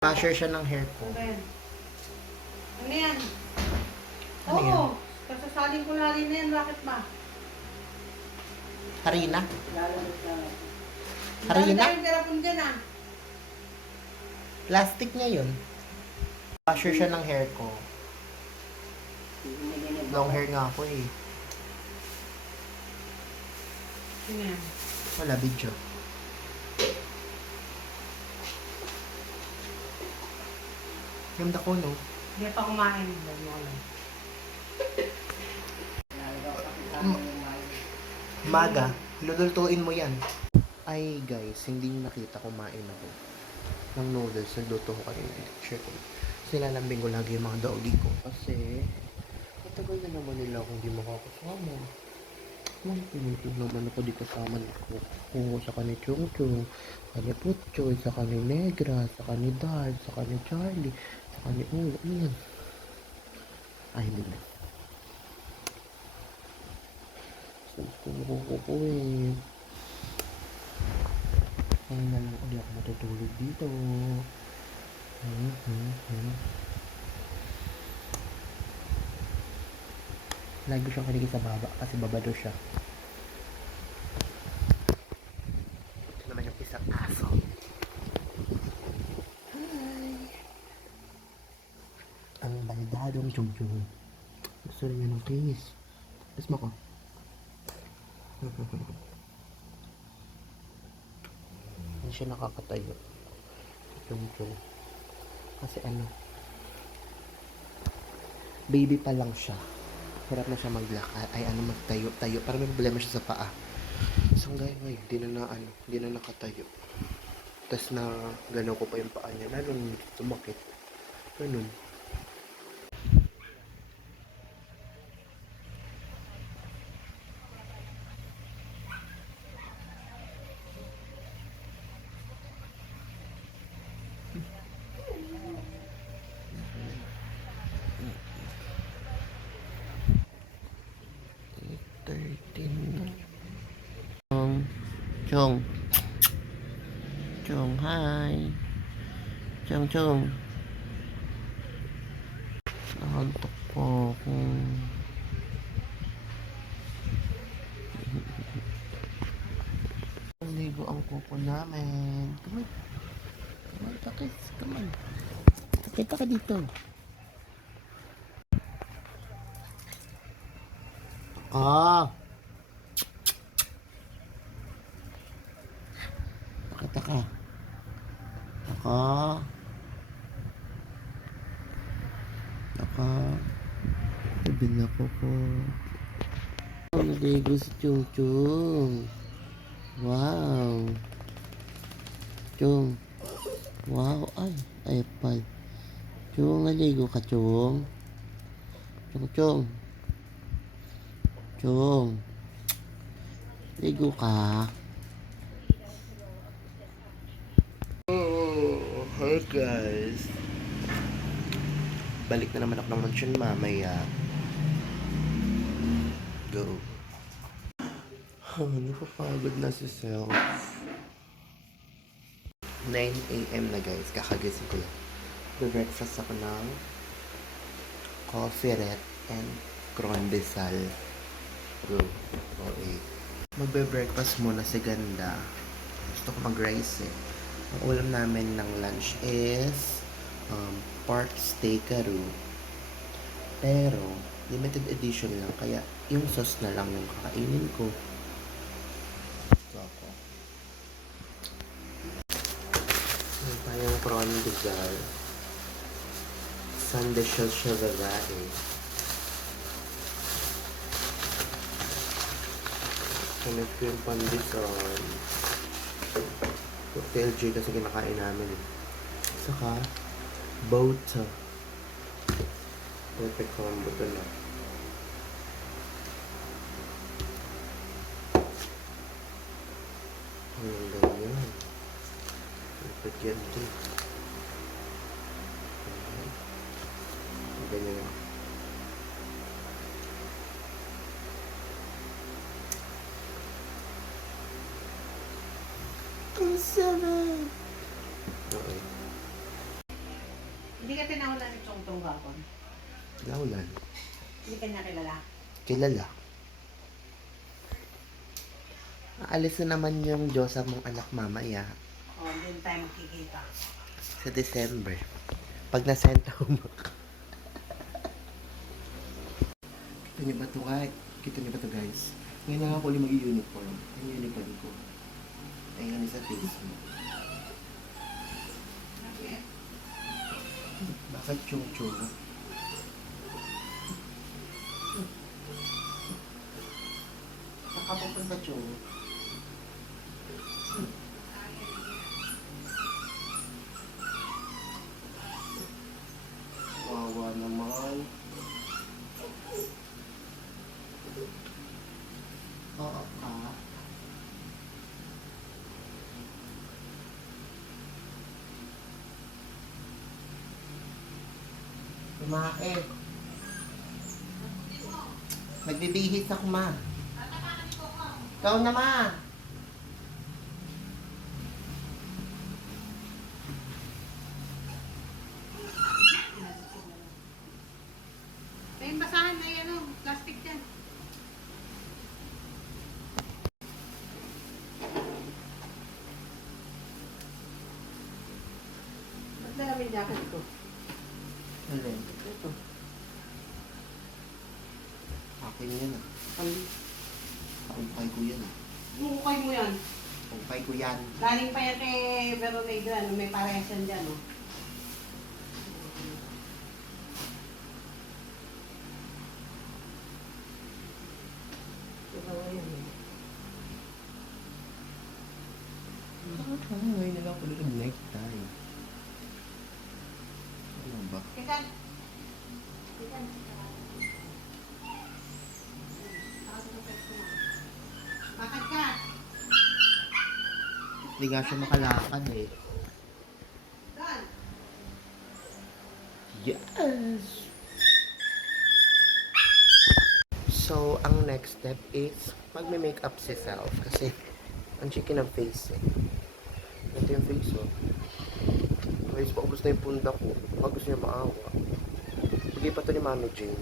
Basher siya ng hair ko. Ano yan? Ano yan? Ano yan? Oo. Kasasalin ko na rin na yan. Bakit ba? Harina? Dami Harina? tayong garapon dyan ah. Plastic niya yun. Basher siya ng hair ko. Long hair nga ako eh. Ano yan? Wala video. Ganda ko, no? Hindi pa kumain. Dahil mo alam. Maga, lulutuin mo yan. Ay guys, hindi nyo nakita kumain ako ng noodles. Nagluto ko kanina. Share ko. Silalambing ko lagi yung mga doggy ko. Kasi, matagal na naman nila kung di makakasama. Pinutog naman ako di kasama ko. Oo, sa kani Chung Chung, sa kani Putchoy, sa kani Negra, sa kani Dad, sa kani Charlie, sa kani Ulo. Ano yan? Ay, hindi na. Gusto ko eh. Ngayon na lang ulit ako matutulog dito. Lagi ko siyang kanigi sa baba kasi babado siya. Ito naman yung isang aso. Hi! Ang baldadong Chung-Chung. Gusto rin niya ng kiss. Kiss mo ko. Hindi siya nakakatayo. Chung-Chung. Kasi ano, baby pa lang siya. Hirap na siya maglakad. Ay ano, magtayo-tayo. Parang may problema siya sa paa. So ngayon, di na nakatayo. Tapos na gano'n ko pa yung paa niya. Lalong sumakit. Ganun. Chung. Chung, hi. Chung. Nakantok po ako. Ligo ang kuko namin. Come on, takis. Come on. Takita ka dito. Ah! Taka. Sabi na ko po. Naligo si Chung Chung. Wow. Chung. Wow. Ay pal. Chung, naligo ka, Chung. Chung. Ligo ka. Oh, hi guys. Balik na naman ako ng mansion mamaya. Go. Napapagod na si Self. 9 AM na guys. Kakagising ko lang. Breakfast ako ng coffee red and crondesal. Go. Okay. Magbe-breakfast muna si Ganda. Gusto ko mag-rice eh. Ang ulam namin ng lunch is pork steakaru. Pero limited edition lang, kaya yung sauce na lang yung kakainin ko. Ito ako. May tayong prawn desal. Sunday shell babae. Ano ko yung pandesal. Cocktail J kasi kinakain namin. Saka bota. Perfect combo to na. Ganyan. Perfect yan din. Ganyan yan. Ang sarap! Okay. Hindi ka tinawalan ni Chong Tong gapon. Laulan. Hindi ka niya kilala. Kilala. Aalis na naman yung Diyosa mong anak mamaya O, hindi na tayo magkikita. sa December. Pag nasenta ko Kita niyo ba ito guys? Kita niyo ba ito guys? Ngayon na ako ulit mag-uniform. Yung uniform ko. Ayan sa Facebook. Bakit chung-chung? Nakapupunta chung. Wawa naman. Oo ka. Kumain. Nagbibihis ako, ma. Ikaw na, ma. May basahan na yan, plastic yan. Ba't na namin jacket ko? Alin? Ito. Akin yan, ah. Kumpay ko yan, ah. Mukukay mo yan. Kumpay ko yan. Galing pa yan kay Veronica, may parehas yan dyan, no? Ito yan, eh. Bakit ka ngayon na lang ulit ang night time? Ano ba? Kikan. Kikan. Bakit ka? Hindi nga siya makalakad eh. Dan. Yes! So, ang next step is magme-makeup si self kasi ang chicken ng face eh. Ito yung face oh. Guys, paubos na yung punda ko. Pag gusto niya maawa. Bigay pa to ni Mami Jane.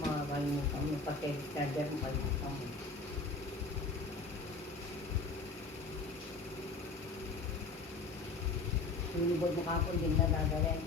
Makakalimutan mo pag-text charger mo kalimutan mo. Yung libod mo kapon din na dadalhin.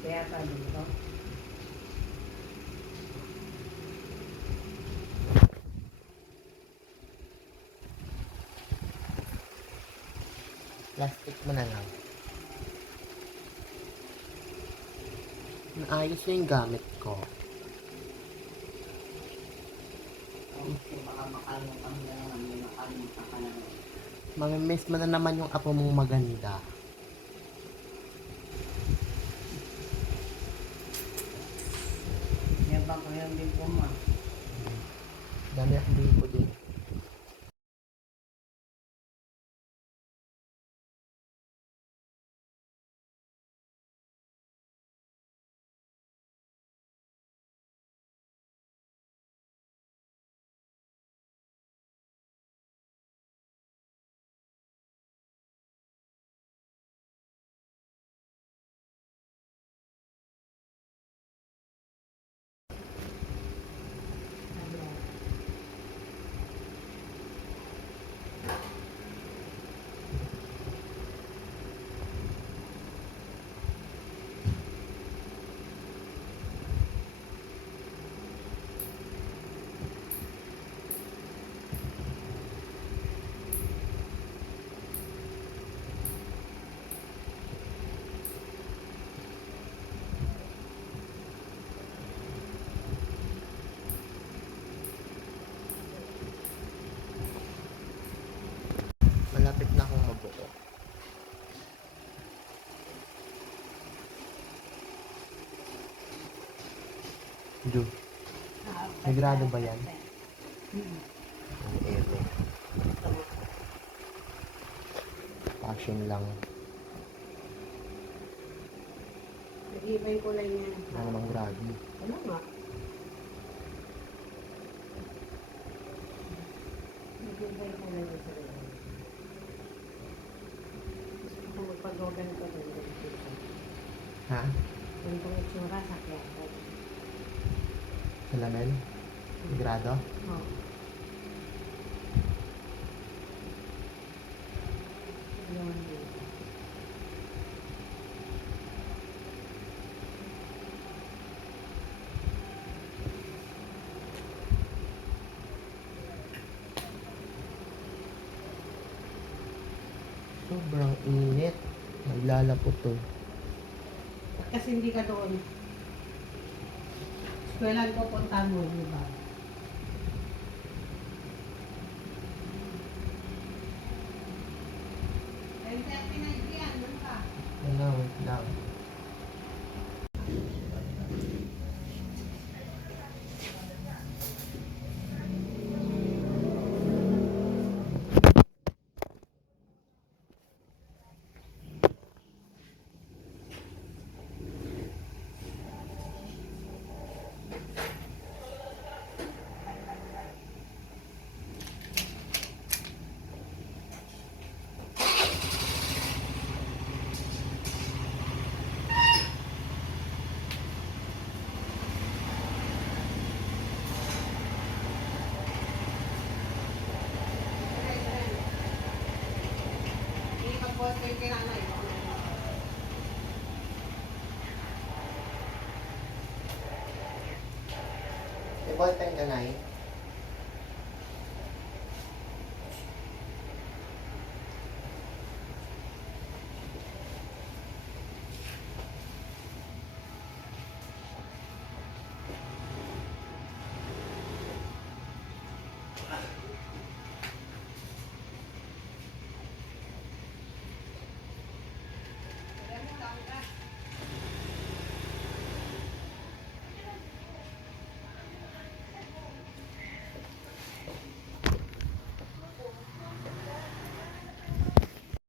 Kaya ka dito. Plastic mo na lang. Naayos na yung gamit ko. Baka makalimutan mo na lang. May makalimutan ka lang. Mamimiss mo na naman yung apo mong maganda. Yan ba ko yung din po mo? Dami ang hindi ko din. Jo, may grado ba yan? Hmm. Ang ere. Passion lang. Nag-iiba yung kulay niya. Wala namang grado. Ano nga? Nag-iiba yung kulay niya sa rin. Kung magpag-organ ko rin. Ha? Yung itong itsura sa kaya. Salamin? May grado? Oo. Yun. Sobrang init. Naglalapot to. Kasi hindi ka doon. Eskwelahan ko puntahan mo, di ba? Wala, wait lang. May ballpen ka na eh.